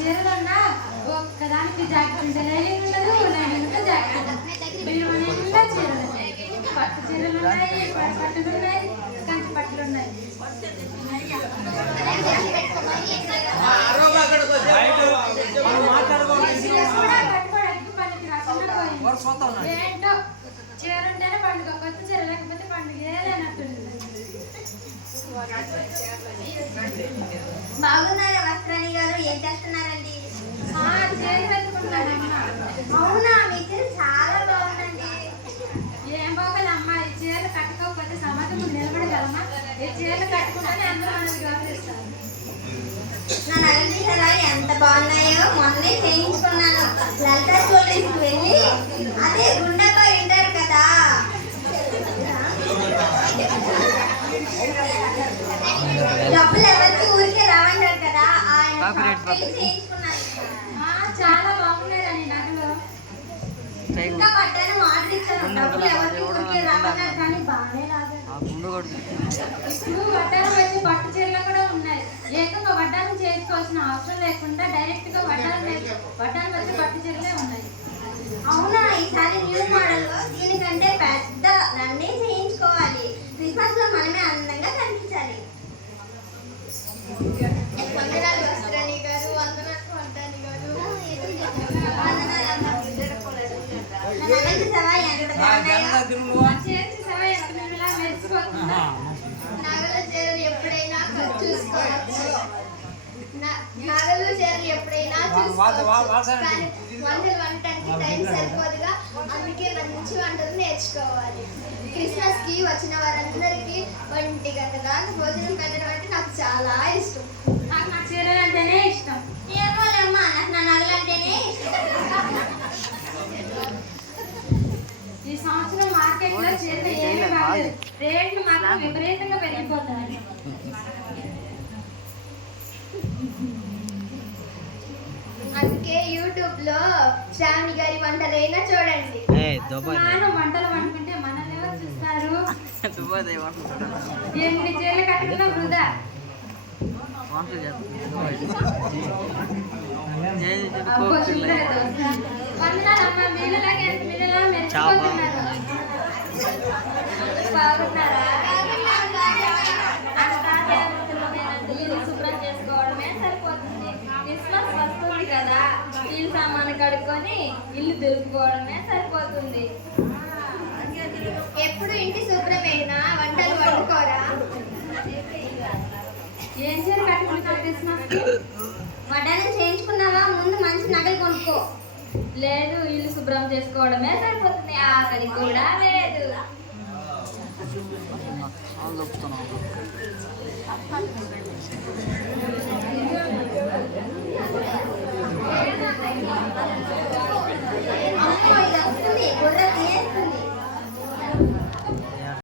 చీరలున్నా ఒక్కదానికి జాకెట్ ఉంటే లైనింగ్ ఉండదు, లైనింగ్ ఉంటే జాకెట్ నిండా చీరలు. పట్టు చీరలు ఉన్నాయి, పట్టులు ఉన్నాయి, కంచి పట్టులు ఉన్నాయి. ఏంటో చీర ఉంటేనే పండుగ, కొత్త చీర లేకపోతే పండుగ లేనట్టుంది. బాగున్నారా వస్త్రాణి గారు? ఏం చేస్తున్నారండి? చీర పెట్టుకుంటున్నానమ్మా. అవునా, మీ చీర చాలా బాగుందండి. ఏం బాగోదు అమ్మా, ఈ చీరలు కట్టుకోకపోతే సమాజం నిలబడగలమా? ఈ చీరలు కట్టుకుంటేనే అందరూ మనకి గౌరవిస్తారు. నా నగలు చూసారా ఎంత బాగున్నాయో? మొన్నే చేయించుకున్నాను. లలిత జ్యువెలరీకి వెళ్ళి అదే గుండెతో వింటారు కదా, డబ్బులు ఎవరికి ఊరికే రావంటారు కదా, ఆయన చేయించుకున్నాను. చాలా బాగున్నాయి నగలు. ఇంకా పట్టాను ఆర్డర్ ఇచ్చాను. డబ్బులు ఎవరికి ఊరికే రావన్నారు కానీ బాగానే రాదు. ఇప్పుడు వడ్డానం వచ్చి పట్టు చీరలు కూడా ఉన్నాయి. ఏకంగా వడ్డానం చేసుకోవాల్సిన అవసరం లేకుండా డైరెక్ట్ గా వడ్డానం వచ్చి పట్టు చీరలే ఉన్నాయి. అవునా, ఈసారి న్యూ మోడల్ దీనికంటే పెద్ద నన్నే చేయించుకోవాలి. క్రిస్మస్ లో మనమే అందంగా కనిపించాలి. వందనాలు వస్త్రాణి గారు. వందనాలు వడ్డాణి గారు. నగల చీరలు ఎప్పుడైనా చూసుకోవచ్చు. నగలు చీరలు ఎప్పుడైనా చూసుకోవచ్చు. కానీ వంటలు వండటానికి టైం సరిపోదుగా, అందుకే మంచి వంటలు నేర్చుకోవాలి. క్రిస్మస్ కి వచ్చిన వారందరికీ 1 గంట దాకా భోజనం పెట్టడం అంటే నాకు చాలా ఇష్టం. నాకు నా చీరలు అంటేనే ఇష్టం. ఏమోలేమ్మా, నాకు నా నగలు అంటేనే ఇష్టం. ఈ సంవత్సరం మార్కెట్ లో చీరలు ఏమీ బాగలేదు. రేట్లు మాత్రం విపరీతంగా పెరిగిపోతాయి. అందుకే యూట్యూబ్ లో శ్రావణి గారి వంటలైనా చూడండి. మనం వంటలు వండుకుంటే మనల్ని ఎవరు చూస్తారు? ఎన్ని చీరలు కట్టుకున్నా వృధా. వందనాలమ్మా, మీలాగే ఎంత మీలా మెరిసిపోతున్నారు. బాగున్నారా? ఇల్లు శుభ్రం చేసుకోవడమే సరిపోతుంది. క్రిస్మస్ వస్తుంది కదా, ఇల్లు సామాను కడుక్కొని ఇల్లు దులుపుకోవడమే సరిపోతుంది. ఎప్పుడు ఇంటి శుభ్రమేనా, వంటలు వండుకోరా? ఏం చీర కట్టుకుంటావు క్రిస్మస్ కి? వడ్డానం చేయించుకున్నావా? ముందు మంచి నగలు కొనుక్కో. లేదు, ఇల్లు శుభ్రం చేసుకోవడమే సరిపోతుంది. ఆఖరి కూడా లేదు.